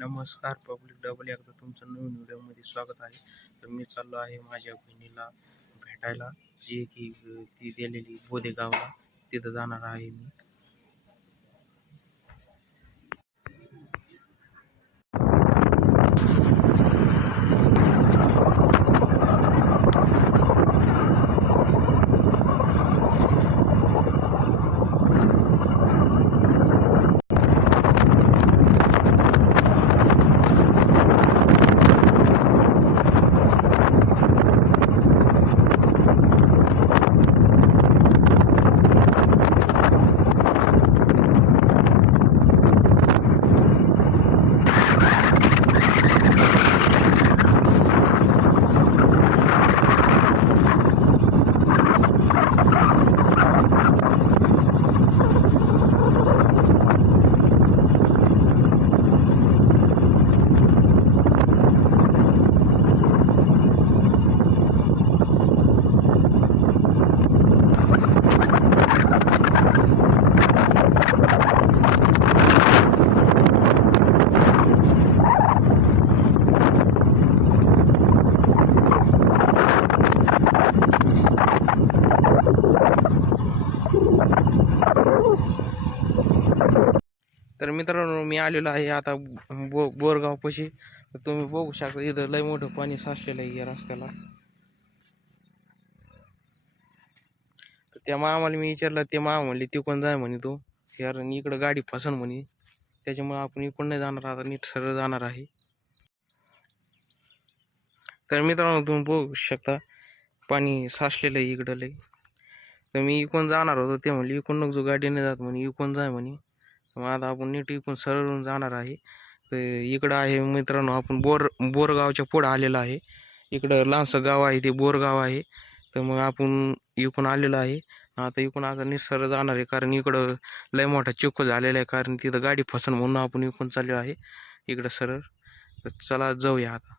नमस्कार public, double एकदा तुमचं नवीन व्हिडिओमध्ये स्वागत आहे. तर मी चाललो आहे माझ्या बहिणीला भेटायला, जी की ती दिलेली बोदेगावला, तिथं जाणार आहे मी. तर मित्रांनो, मी आलेलो आहे आता बोरगाव पाशी. तर तुम्ही बघू शकता, इथं लय मोठं पाणी साचलेलं आहे या रस्त्याला. तर त्या मामाला मी विचारलं, ते मामा म्हणले तिकडून जाय म्हणे तू, कारण इकडं गाडी फसन म्हणे, त्याच्यामुळे आपण इकडून नाही जाणार, आता नीट सरळ जाणार आहे. तर मित्रांनो, तुम्ही बघू शकता पाणी साचलेलं आहे इकडं लय. तर मी इकडून जाणार होतो, ते म्हणले इकडून नको, जो गाडी नाही जात म्हणे, इकडून जाय म्हणे. मग आता आपण नीट इकडून सरळून जाणार आहे. तर इकडं आहे मित्रांनो, आपण बोरगावच्या पुढं आलेलं आहे. इकडं लहानसं गाव आहे, ते बोरगाव आहे. तर मग आपण इकडून आलेलो आहे. आता निसर्ग जाणार आहे, कारण इकडं लय मोठा चिखल झालेला आहे, कारण तिथं गाडी फसन म्हणून आपण इकडून चाललो आहे इकडं सरळ. तर चला जाऊया आता.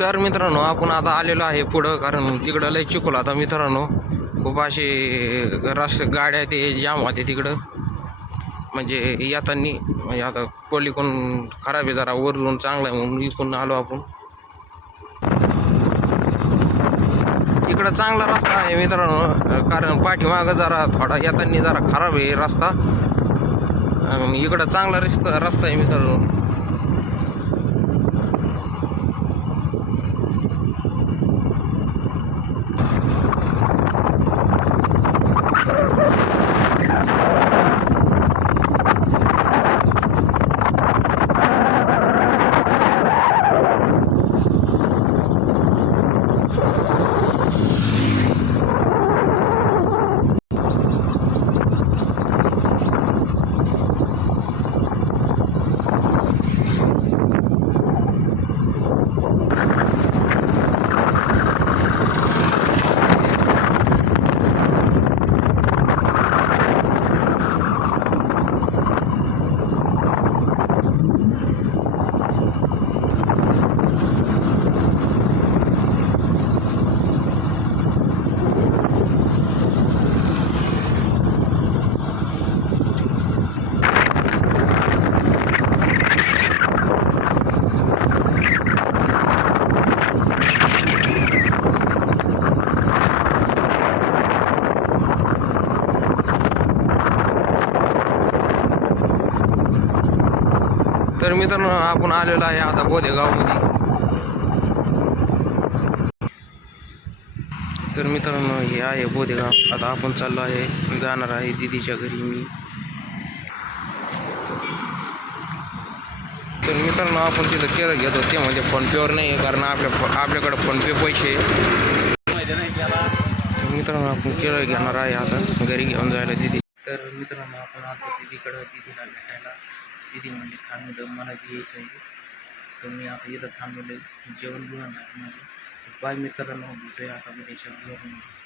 तर मित्रांनो, आपण आता आलेलो आहे पुढं, कारण तिकडं लय चिखल. आता मित्रांनो, खूप असे रस्ते गाड्या ते जाम होते तिकडं, म्हणजे येतानी. म्हणजे आता कोण खराब आहे, जरा वरून चांगला आहे म्हणून इकडून आलो आपण. इकडं चांगला रस्ता आहे मित्रांनो, कारण पाठीमागं जरा थोडा येतानी जरा खराब आहे रस्ता. इकडं चांगला रस्ता आहे मित्रांनो. तर मित्रांनो, आपण आलेलो आहे आता बोदेगावमध्ये. तर मित्रांनो, हे आहे बोदेगाव. आता आपण चाललो आहे, जाणार आहे दिदीच्या घरी मी. तर मित्रांनो, आपण तिथं केरळ घेतो, ते म्हणजे फोनपेवर नाही आहे, कारण आपल्याकडे फोनपे पैसे. तर मित्रांनो, आपण केरळ घेणार आहे आता घरी घेऊन जायला दिदी. तर मित्रांनो, आपण आता दिदीला भेटायला. दिदी म्हणजे थांबलं, मला यायचं आहे. तर मी आता इथं थांबलेलं आहे, जेवण बिवण झालं माझं. बाय मित्रांनो, भेटूया आता उद्याच्या ब्लॉगमध्ये.